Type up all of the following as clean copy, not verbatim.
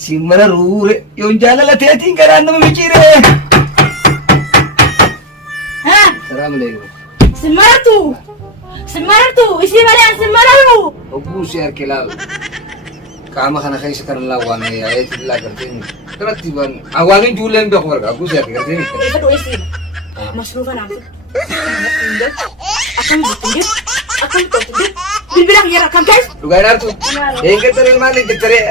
Simmara ruure yoon jaalala teetiin garaan nama micciire. Salaamu alaikum. Simmartu isii malee simmararu. Ogguu si harkee laalu. Qaama kana keessa kan laawwan yaa'eeti illaa gartee kanatti ban awwaalin ijoolleen beeku warga ogguu si harkee gartee. Masruufa naaf. Akkam bittinge akkam toltinde bilbila kiyya akkam ta'e. Dhugaa ilaartu. Eeggattaree maaliif jettaree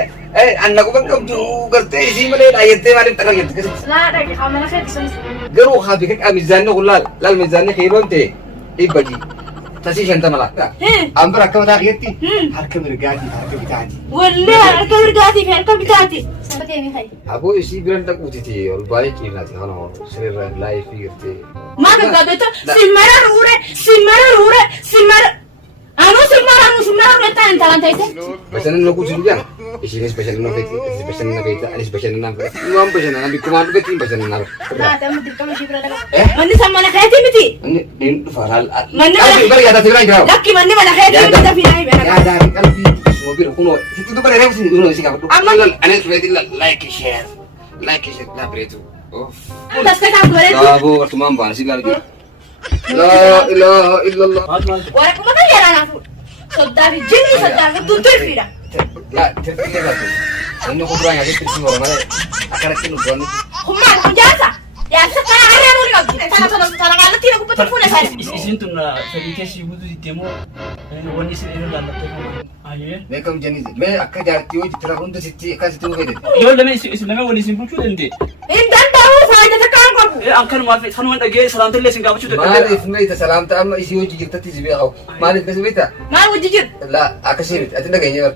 anna quban qabdu gartee isii malee dhaayettee maaliif xarra jette keessatti. Laa dhaqee qaamana keetti sanis. Garuu haa beekaa miizaanni kun laal miizaanni xiiroon ta'e dhibba tasii shantama laata. Ambira akka mataa keetti harka mirgaati harka bitaati. Wallee harka mirgaati fi harka bitaati. Sabatee mi fa'i. Aboo isii biran dhaquutiti ol baay'ee ciinaati kana sirriirra laayifii gartee. Maal gaabeeta simmara ruure anu simmara ta'an talaan ta'e. Bashannana kuusu jaan ishiinis bashannana feeti isis bashannana feeta anis bashannana feeta waan bashannana bikkumaan dhugatiin bashannana. Laata muti kama shibira daga. Manni sammana keeti miti. Manni dhufa laal. Manni bari yaada tibira jiraau. Lakki manni mana keeti miti dafii naayi beena. Yaada qalbii moobira kunoo sitti dubara reefu kunoo isi qabdu. Amma anis feeti like share la breetu. Anda sekarang boleh tu. Aboo wartumaan baan si laalu jira. La ilaha illallah. Wara kuma kan jalan aku. Saudari jini saudari tuntut fira. La terpilih satu. Ini aku berani aja terus orang mana. Akan aku nungguan. Kumar kunjasa. Ya sekarang hari anu lagi. Sana kalau tidak aku betul punya saya. Isin tu na sedikit sih butuh di demo. Wani sih ini lah nanti aye. Mereka menjadi. Mereka akan jadi tuh citra untuk situ kasih tuh beda. Yo lama isin lama wani sih butuh nanti. Intan tahu saya sekarang kau. Angkan maafin sanu anda gay salam terus enggak butuh. Maaf mereka salam tak ama isi uji kita tizi biar maaf kasih beta. Mau jujur. La akasih beta. Atin dah kayaknya.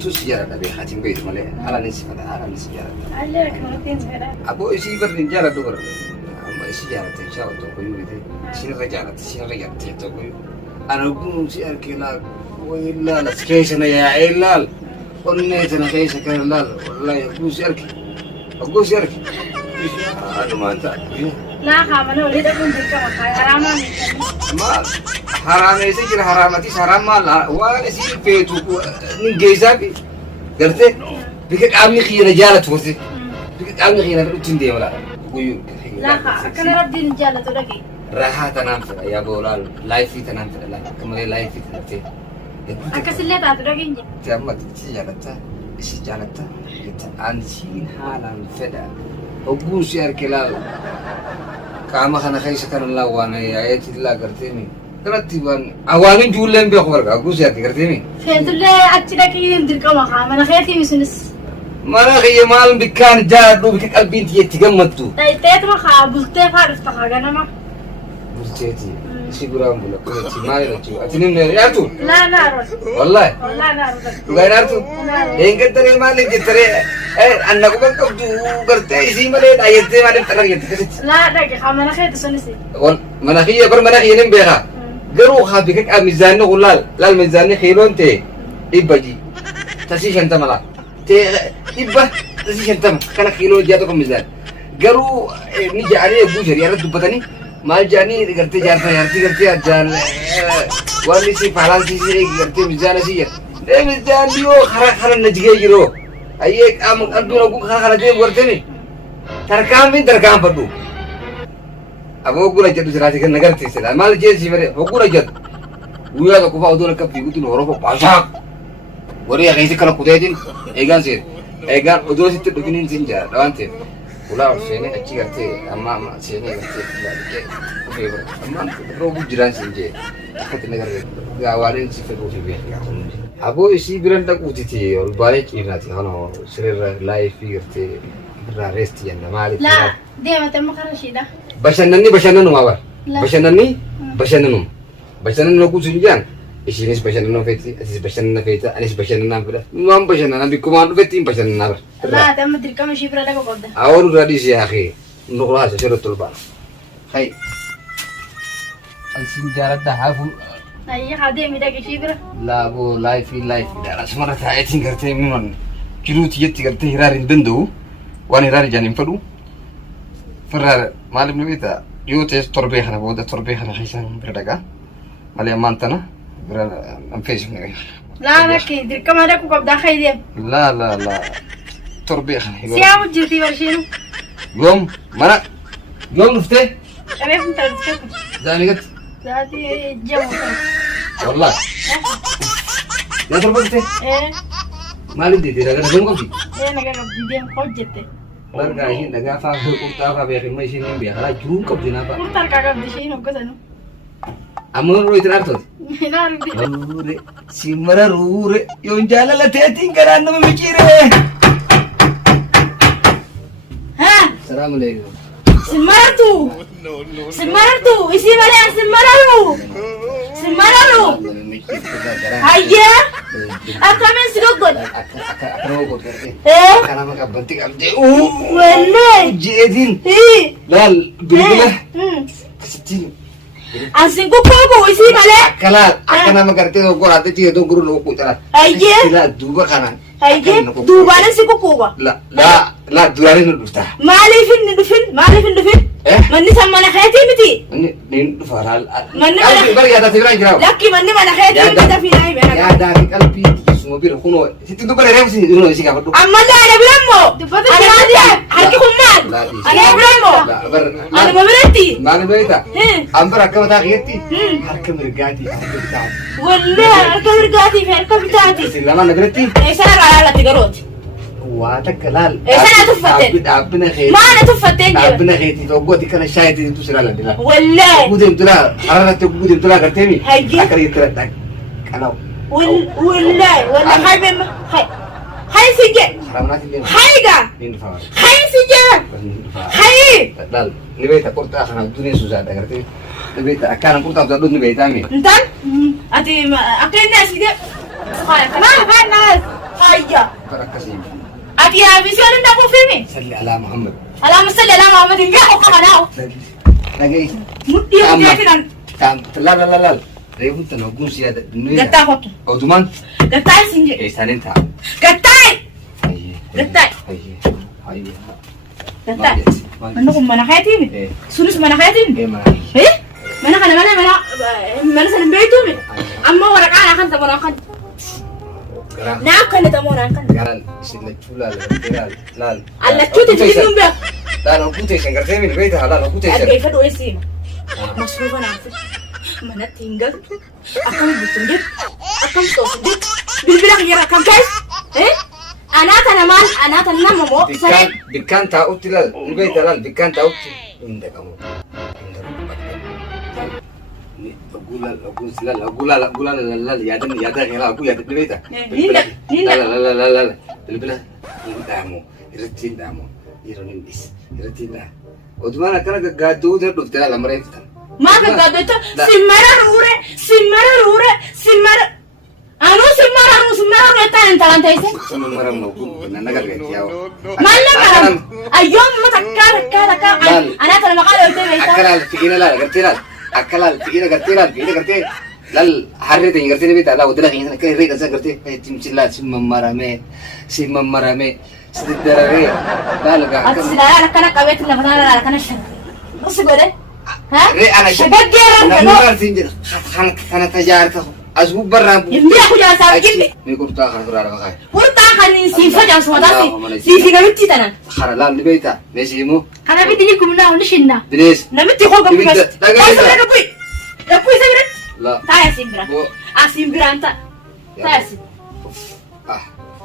Itu sejarah tapi hajim itu malah ala nisi pada ala nisi sejarah. Ada kematian sekarang. Abo isi bersejarah tu berarti. Ama sejarah tu jauh tu koyu itu. Sini raja tu koyu. Anak pun si arkilal. Willa la skesana ya ilal. Onne tena kesa kalal. Wallahi aku si arki. Aduh mantap. Nah, kamu ulit aku juga makai haraman. Ma haram ese kira haramati haram malah. Wah isi petu ni gezabi. Gerte? Bikin kami khina jalan tu sih. Bikin kami khina rutin dia malah. Koyu. Nah, akan Rabbin jalan tu lagi. Raha tanam sudah ya bolal life itu tanam sudah lah kembali life itu nanti. Akan selihat tu lagi ni. Jamat si jalan ta kita ansin halam feda. Ogu siar kelal. Kama kana kaisa kana lawan ya itu lah gerti ni. Kerana tiban awalnya jualan biar keluarga aku siar gerti ni. Fetullah acira kini dirka makam mana khairti misunis. Mana kaya mal bikan jadu bikin albin tiga matu. Tapi makam bulte harus takkan nama. Bulceti. Sigura mula kau si mana tu? Atinim ni ya tu. Lah naruh. Wallahi. Naruh. Bukan tu. Engkau teri mana jetare? Anak aku kau tu kerja isi mana ayat tu mana terang gitu. Lah dah kamu mana khairti sunis. Mana kaya ber mana kaya ni berha. Garu habis kan mizan ni ulal, lal mizan ni khilon te. Ibaji. Tasi shanta malah. Te ibah tasi shanta. Karena khilon jatuh ke mizan. Garu ni jadi bujar ya tu pata ni. Mal jani करते ajan wali si palan si करते mizan si ya deh mizan dio khara najge giro ayek am adu aku khara je करते ni terkam padu abo gula jadu serasi kan nagar tise mal je si mere gula jad uya ko pa udon ka pigu tu horo ko pasak wori ya kaisi kana kudedin egan udo si tu duginin sinja dawante ulah sini aci kerja, amma sini kerja, amma robu jiran sini, kat negara gawarin si febu febu. Abo isi biran tak utiti, ol balik ini nanti, hano serir live kerja, rest ya nama. Lah, dia macam mana sih dah? Basanan ni mawar, basanan aku sunjang, Isinis bashannanoo feeti, asis bashannana feeta, anis bashannanaan fedha. Waan bashannanaan bikkumaan dhufetti bashannanaa bara. Laa amma dirqama ishii bira dhaquu qabda. Awwaal irraa dhiisee akhi nuqulaasa sirriitti ol baana. Hay. Ansin jaaladha haafu. Ayya haadee miidhaga ishii bira. Laaboo laayifii dha. Asumara taa'eetiin gartee miman jiruuti jetti gartee hiraar hin danda'u. Waan hiraar ijaan hin fedhu. Firraa maaliif ni beektaa? Yoo ta'es torbee kana booda torbee kana keessaan bira dhaqaa. Malee ammaan tana bira an feesifne. Laa bakki dirqama dhaquu qabdaa kaydeem. La. Torbee kana. Siyaamu jirti barshiinu. Yoom mana yoom dhuftee? Qabee kun taasisaa kun. Zaanigat. Zaati jamu kan. Wallah. Yaa torba dhuftee? Maaliif deetee dhagaa dhagamu qabdi? Nagaa qabdi deem hojjette. Bargaa ishiin dhagaa fa'aa qurxaa fa'aa beekama ishiin hin beekalaa jiruun qabdi naafaa. Kurtar harkaa qabdi ishiin hoggatanu. Amma yeroo itti dhaartooti. Ilaaluuti. Ruure si mara ruure yoon jaalala teetiin garaan nama miciiree. Haa. Salaamu alaikum. Simmaratu. Simmaratu. Isii malee simmararu. Simmararu. Hayya. Akkamiin si goggodha? Akkanuma godhate. Kanama qabbanti qabdee. Wallee. Jeetiin. Laal bilbila. Kasittiin. Asin kukkoobu isii malee. Akkalaal akka nama gartee goraatee jiru doguru loo kuutara. Hayya. Silaa duuba kanaan. Hayya. Duubaan si kukkuuba. La duraalee nu dhufta. Maaliif hin dhufin? Maaliif hin dhufin? Manni san mana keetii miti. Ni dhufa laal. Manni mana. Bari yaadaa sibiraan jiraau. Lakki manni mana keetii miti dafii naa hime. Yaadaa fi qalbii isuma bira kunoo sitti dubbare reefu si gaafadhu. Amma daala birammoo. Dubbata harki kun maal? Ani birammoo. Ani mabiratti. Maali beekta? Ambara akka mataa keetti harka mirgaatii harka bitaati. Wallee harka mirgaatii fi harka bitaati. Isin lamaan na biratti? Eessana laalatti garooti. Waa takka laal. Eessana tuffatte. Dhaabbina keetii. Maana tuffattee jira. Dhaabbina keetii toggooti kana shaayitii tu sirraa lalli laal. Wallee. Gudeem tulaa hararratti gudeem tulaa garteemi. Hayyi. Akka reettira dhaq qanaw. Wallee hay bema hay sige. Haramnaati illee. Hayga. Ni dhufa. Hay sige. Hay. Laal ni beekta qurxaa kana dunee suusaadha gartee. Ni beekta akkaan qurxaa tu aduu ni beektaa mi. Ntan ati akka inni asii Hai kana hayya. Akkasii. Ati yaabisee nda kufimi. Salli alaa Muhammad. Allahumma salli ala Muhammad ya ko kana. Dhaga'i. Muddi fidan. Laal. Reefu tan oguun siyaada. Gattaa hotu. Odumaan. Gattaa sinje. Eessaanin ta'a. Gattaa. Hayyee. Gattaa. Hayyee. Gattaa. Manni kun mana keetii mi? Sunis mana keetii mi? Mana. Mana kana mana sana beektu mi? Amma waraqaa kan tamu kan. Naa kan tamu kan. Garan sinachuu laal. Allachuu tijjiin numbe. Laal oguu teessan gartee mi beektaa laal oguu teessan. Argeeffadhu eessi. Masruufa naaf. Mana tinggal. Akkam bultuun jirtu. Akkam toosuun jirtu. Bilbila kiyya akkam kaayis. Anaata nama moo. Bikkaan taa'utti laal. Ni beektaa laal bikkaan taa'utti. Hin dhaqamu. Laal yaada keelaa oguu yaada ni beektaa. Laal bilbila hin dhaamu. Irratti hin dhaamu. Yeroo hin dhis. Irratti hin dhaamu. Odumaan akkana gaggaadduu dhufte laal amma reeffitan. Maa gaggaaddoo simmara ruure. Anu simmara taan talaan ta'ise. Sama maram mau nana gargaarti yaa'u. Maalla maram. Ayyoon takkaa. Anaata nama qaala yoo ta'e. Akka laal fi'ina laal gartee laal. Akka laal fi'ina gartee laal harree ta'e gartee ni beektaa laal wadala keenya akka hirree dhasaa gartee timsi laal si mammaramee si dararee laal gaa. Ati silaalaan akkana qabeetti lafa sana laal akkana shan. Dhusi godhe. Ree ana Shagaggeeran namni maartiin jedha kana tajaajila as gubbarraan bu'u. Inni aku jangan sakit. Ni kurtaa kana turaa lafa kaaya. Kurtaa kan siifa jangan semua tapi siifi gamitti tanan. Hara laal ni beektaa meeshii immoo. Kana bitti ni kumna hundi shinna. Binees. Namitti koo gamu kas. Dhagaa'eessa. Dabui sabirat. La. Taya simbira. Asimbira anta. Taya sim. Ah,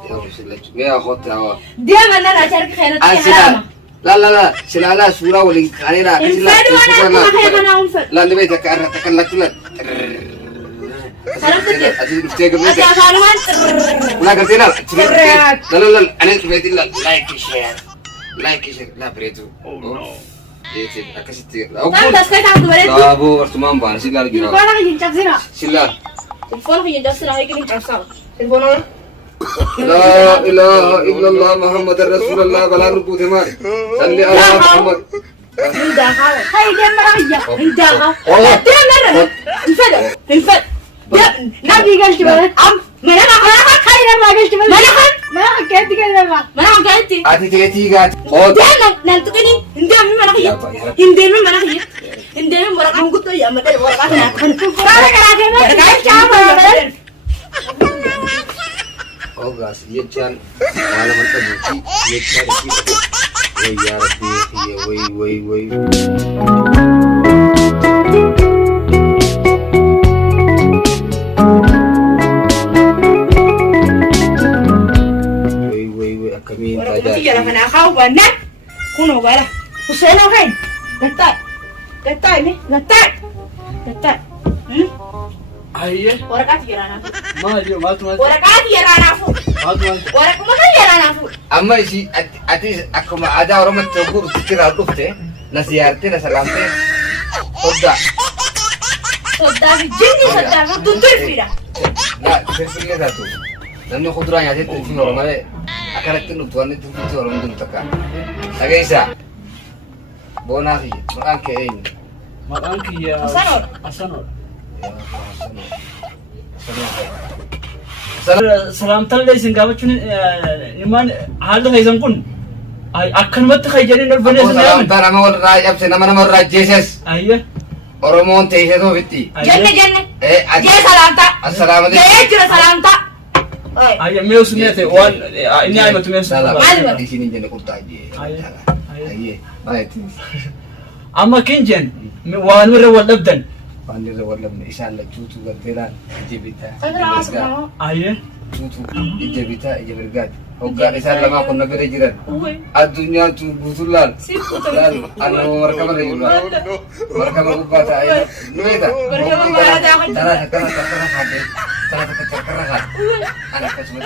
yaa bishilachu. Mee akhootti hawa. Dia mana nak cari kena tu halama. La. Silala suuraa waliin kaanera. Infadu anak aku kayak mana unfad. Laal ni beektaa akka takallatti laal. Salam saja. Asii dhuftee gabbee. Ada kaluan. Ulah gartee laal. Laal. Ani dhumeetiin laal. Like share. Laa bareedu. Akkasitti. Kan das kayak kamu balik. Laaboo artumaan baan si laal jira. Kau lagi jincak sih nak. Si laal. تلفونك يجلسنا هيك نحسب تلفونك لا إله إلا الله محمد رسول الله بلا ربوت مالي صلي على محمد من داخل هاي جمع رجع من داخل ترى مرة انفد نبي قال شباب ما أنا خير ما قال شباب ما حكيت كذا ما حكيت أتي تيجي قات خود ده ننتقني ندم من رأيي ندم من رأيي ندم من رأيي هم قلتوا يا مدري ورقة أنا كلامي Oh gas, ये चल वाला मतलब बुकी ये चल वही यार ये वही कमीन ورا تيجي لما أخاف بنا كونوا برا حسين وين قطع مي قطع أيه ورقات يرانا ما أدري ما تما ورقات يرانا فو ورق ما هي يرانا فو أما إيشي أتي أكو ما أدا ورا ما تقول تكير أطفته نسيارتي نسلامتي صدق صدق جني صدق تنتظر فيها لا تفسير لي ذاته لأنه خضرة يعني تنتظر ورا ما أكلت نطوان تنتظر ورا من تكا لكن إيشا بونافي ما كأين ما أنك يا أسنور سلام تللي سنجابتشون إيمان هذا هيزن كون أكن مت خيجرين البنية سلام ترى ما ولا راجع سنة ما نمر راجيسس أيه أورمون تيجي تو بيتي جنة جي سلامتا السلام عليكم جي سلامتا أيه ميوس نيته وان إني أي مت ميوس سلام di sini jadi kurta aja أيه baik أما كنجن وان مرة ولا بدن pandir wala من إشان لك توتو قدران جبتها أنا أسمع أيه توتو جبتها جبرجات وقال إشان لما كنا برجيران الدنيا تبطلان لان أنا مركب الرجل مركب القبة أيه نويدا ترى أنا كسبت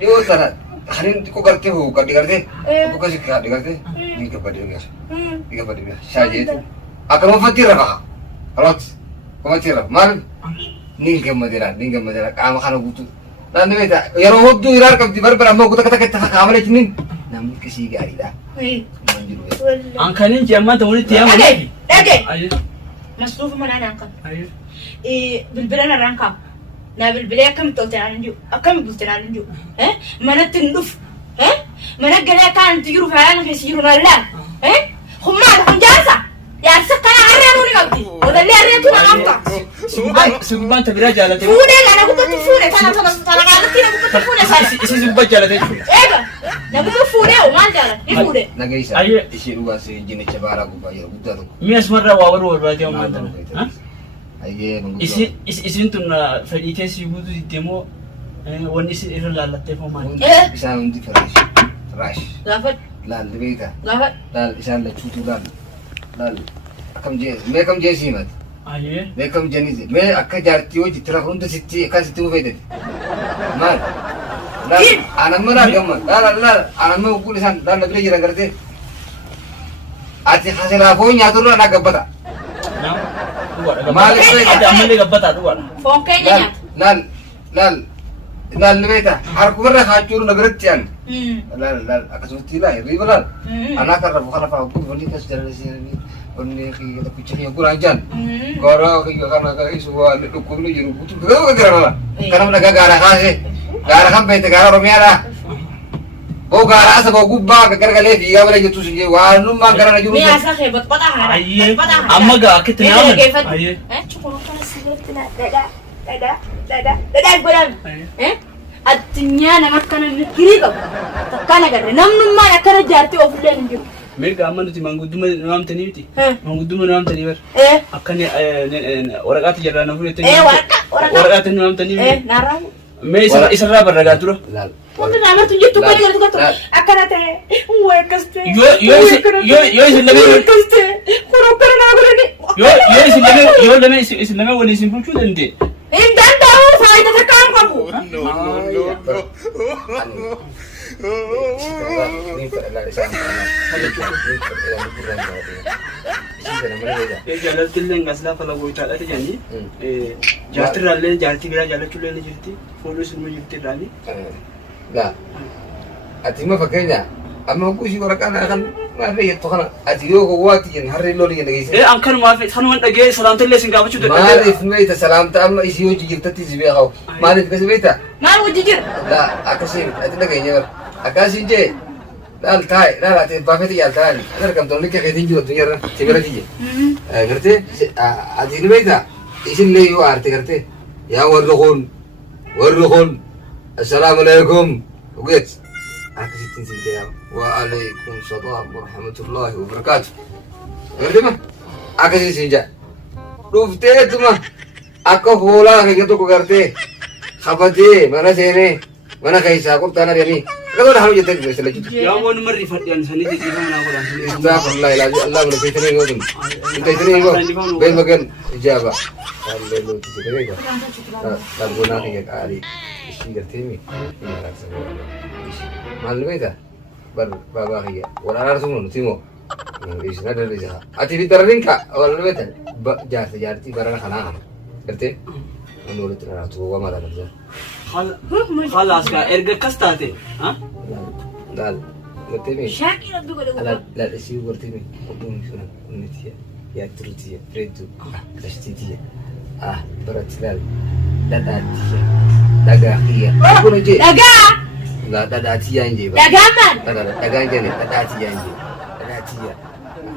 ديو ترى هرين تكو करके हो करते को कैसे करते नहीं के पड़ेगा शायद akan mafatir apa Rot mafatir mal ningke madira kamu kana butu dan beta yaro hoddu irar kam di barbar amma kuta kata kamale kinin namun kesi gari da أنكنين جماعة تقولي تيام لكن أيه مصروف من أنا أنكم أيه بالبلان الرانكم لا بالبلان كم توتي عندي كم بوتي عندي ها ما نتنف ها ما نقول كان تجرو فعلا كسيرو لا ها هم جالسة يا سكان عرّانوني قبضي وده اللي عرّيتونا عمتا سبحان تبرا جالتي فوني أنا كنت تفوني أنا قالت أنا كنت تفوني سالة إيش سبحان جالتي إيه أنا كنت تفوني وما جالت يفوني nagisa أيه isi ruas jenis cebara gua ya udah tuh مياس مرة وأورو البادي يوم عندنا ها aye إيش تون فريقة سيبودو ديمو ونيس إيرلا لطيفة مان bisa undi fresh لافت lal beta لافت lal isan la cutu lal akam je simat أيه me kam janize me akka jarti wo jitra hunda sitti akka sitti wo fedde mal lal anamma gamma lal anamma ukul isan lal labre jira garte ati hasela fo nyaturra na gabbata نعم دوا مالك ada amal lega bata dua فون كينيا lal beta har kubra khachur nagratian lal akasuti la ribalal anak karra bukhana fa ukul bani kas jarale sini Oni kita kucing yang kurang jan, gara karena isu wali dukung ni juru butuh, gara karena mereka gara kasih, gara kan bete gara romia lah, oh gara asa kau gubah, gara levi, gara boleh jatuh sini, wah nu mang gara juru. Ni asal hebat patah ada, أيه patah ada. أما جا كتنام أيه Cukup kalau sibuk tidak, dada bulan, artinya nama kana mikiri kau, kana gara, namun mana kana jatuh offline juga. ميرجع أما نتي مانغودوما نام تنيتي مانغودوما نام تنيبر إيه أكني ورقات جرّا نفوري تني إيه ورقات نام تني إيه نارا ما يسرّا برّا ترى Lal, mungkin nama tunjuk tuh kali kalau tuh akan ada kaste yo islami kaste kurang apa nih yo islami wani simpul chu dende ini dan tahu saya itu sekarang kamu Jaalatti illee gaslaa fala goytaadha jedhanii jaartirraallee jaartii biraa jaallachuullee ni jirti fuuldurus immoo jirti irraani. Gaa ati ma fakkeenya amma kuusi waraqaa kan maaf jettu kana ati yoo gowwaatti jenna harree loolii jenna geesse. An kanumaaf sanumaan dhagee salaamta illee isin gaafachuu dadhabee. Maaliif meeta salaamta amma isii hojii jirtatti si beekaa hoo maaliif kasi beektaa? Maal hojii jira? Gaa akkasiin ati dhageenya bara akkasiin jee laal taa'e laal ati baafete yaal taa'ani ati argamtoonni kee keetiin jiru addunyaarra si bira tiyye. Gartee ati ni beektaa isinillee yoo aarte gartee yaa warri kun assalaamu alaikum dhugeet akkasittiin siin jedhama wa alaikum salaam wa rahmatullahi wa barakaatu. Gartee ma akkasiin siin jedha dhufteetuma akka hoolaa keenya tokko gartee qabatee mana seenee mana keessaa qurxaan ari'anii Kalau dah hujat tadi setelah itu. Ya mau nomor rifatian sani di sini mana orang sini. Astagfirullah ilaahi Allah menulis ini ngomong. Kita ini ngomong. Ben bagian ijabah. Sampai lu itu juga. Tak guna tiga kali. Isi gerti mi. Ini rasa. Malu beda. Bar baba kia. Orang harus ngomong timo. Isi nada leza. Ati ditarin kak. Awal beda. Jarti barang kanan. Gerti? Menurut ratu gua malah kerja. خلاص كا ارجع كستاتي ها لا لا تمي شاكي ربي ولا لا لا شيء ورتمي قدوم شنو نتيا يا ترتيا فريدو كشتيتيا برتلال لا داتيا دغاخيا اكو نجي دغا لا داتيا انجي دغا من لا دغا انجي داتيا انجي داتيا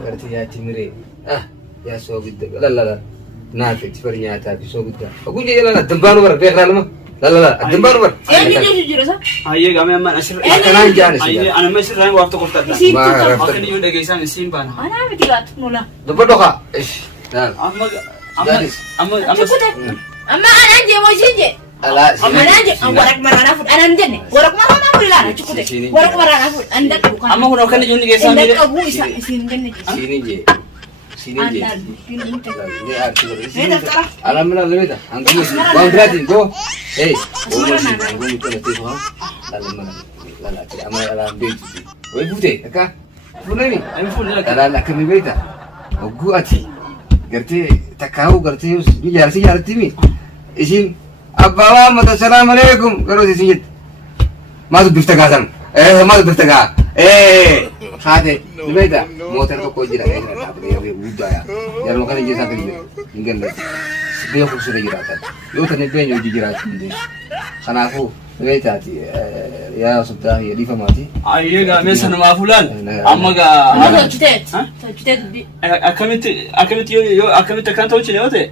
برتيا تمري يا سوغد لا لا لا نافع تفرنياتا بسوغد اكو نجي لا دمبانو بر بيخرالما لا لا لا الدمبار بر ايه جيجي رسا هاي قام يا اشر انا جانس انا ما اشر راني وقت قلت لك ما عرفت لكن يقول لك يسان السين بانا انا بتيغات مولا دبدوخا ايش لا اما اما انا عندي موجيجي لا انا عندي ورق مرانا فود انا عندي ورق مرانا فود لا تشكوتي ورق مرانا فود عندك اما هو كان يجون يسان عندك ابو يسين جنة sini je sini je ini arti ايه دفتر alhamdulillah lebih dah anggur bang gratis go anggur itu nanti tuh lalu mana lalu kita amal alam beti woi bute kak puna ni انا فول لك lalu nak kami beta gua ati gerti tak kau gerti ni jar timi isin assalamu alaikum kalau di sini masuk bertagasan masuk bertega khade beta motor to ko jira ya tapi dia udah ya jar makan je sakit ni ingin dia pun sudah jiratan yo tane benyo jirat ni kana aku beta ti ya sudah ya di famati اي قام يسن ما فلان اما قا ما تشتت دي اكمت يو اكمت كان توجي نوته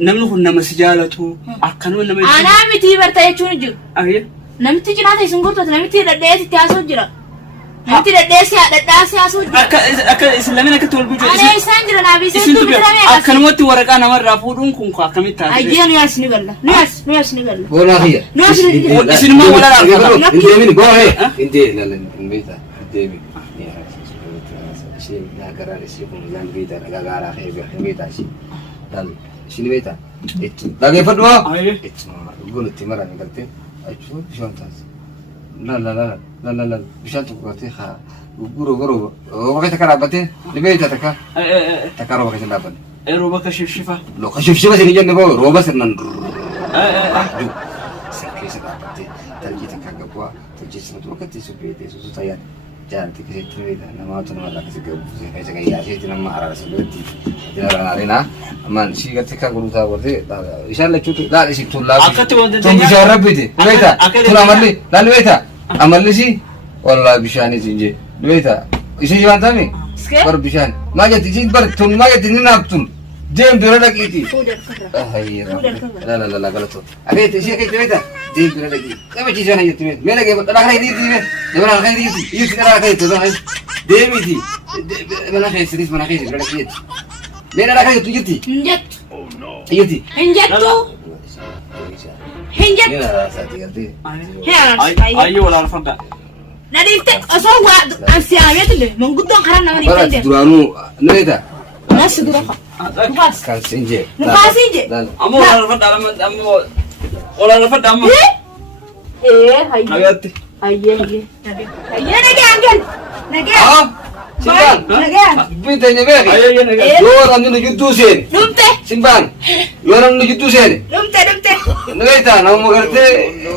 نمن كنا مسجالته اكنو نمن انا متي برتا يچون جو اي نمتي جنات سنغورت نمتي دديت تاسو جرا نمتي دداسي اسو اك اسلامنا كتول بوجو انا سانجرا نبي سنتو بترامي اكنوت ورقا نمر رافودون كونكو اكمت تاسو اي دي نياس نيغلا نياس نيغلا bola hiya نياس نيغلا اسلام ولا لا inte min go he inte la beta inte min shin na garane shi kun lan beta daga gara he beta shi dan shin beta itu lagi fadwa itu gulu timara ni galte achu bishantas la bishantu gate ha guru wakati karabate ni beta taka takaro wakati laban روبا كشف شفا لو خشوف شبه سنجي نبغى روبا سنن سكي سكابتي تلقي تكاكوا تجي سنت وقت سبيتي سوسو تايا جانتي كسي تريدا نما تنما لا كسي كبو سي كاي يا شي تنما على سبيتي ترى علينا امان شي كتكا غروتا ورتي ان شاء الله تشوت لا شي طلاب تم بجربتي بيتا طلع ملي لا بيتا عمل شي والله بشاني سنجي بيتا ايش يوانتامي بر بشان ما جت تجي بر تون ما جت ننابتون جيم دورنا كيتي هاي لا لا لا غلط اكيد تشي كيت بيتا جيم دورنا كيتي كم تجي انا جت مين مين لقى انا خير دي مين انا خير دي يجي انا خير تو ديمي دي انا خير سريس انا خير دورنا كيت مين انا خير تجيتي انجت يجي انجتو انجت لا ساتي قلبي اي ولا رفض ناديت اسوا انسياميت اللي من قدام خرنا ما برا نيتند درانو نيدا ناس دروخه نقاس كان سنجي نقاس يجي اما ولا رفض اما ولا رفض اما ايه هاي ايات Ayyee nagee. Ayyee nagee angel. Nagee. Ah, Simbaan. Nagee. Bitanya beeki. Ayyo nagaa. Yoo namni nu jidduu seene. Dhumte. Simbaan. Yoo namni nu jidduu seene. Dhumte. Nagayta nama gartee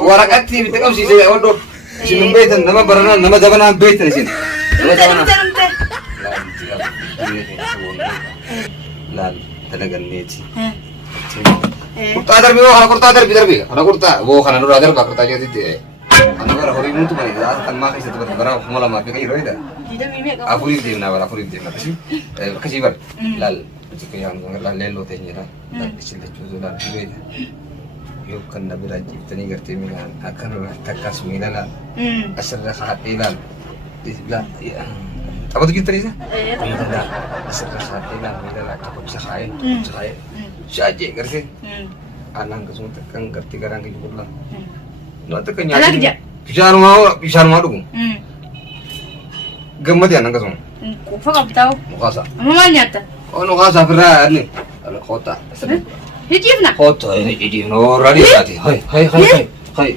waraqatti bitti qabsiisee oddoo. Isin beektan nama baranaan nama jabanaan beektan isin. Nama jabanaan. Dhumte. Laal dalaganneeti. Kurtaa darbii moo kana kurtaa darbii kana kurtaa boo kana duraa darbaa kurtaa jeetitti kana bara horii muntu mani kan maa keessatti bara bara kuma lamaa fi qayyiroo ida afuriif deemnaa bara afuriif deemnaa kasi akkasii bara laal tokko yaan kun laal leelloo ta'e jira laal isin lachuu laal beeda yoo kan na bira jiftanii gartee miilaan akka nurraa takkas miila laal asirra haadhee laal tapatu jirtanii isa asirra haadhee laal miila laal tokkocha haayee shaajee gartee aannan akkasumatti kan gartee garaan kiyyu qullaa no akka kan Alak ja. Bishaanumaa dhugu gammati aannan akkasuma Kufa qabtaa'u. mukaasa Amma maal nyaatta? nukaasaa firraa yaadne koota Hijiifna. koota inni idii noorraa dhiisaati hai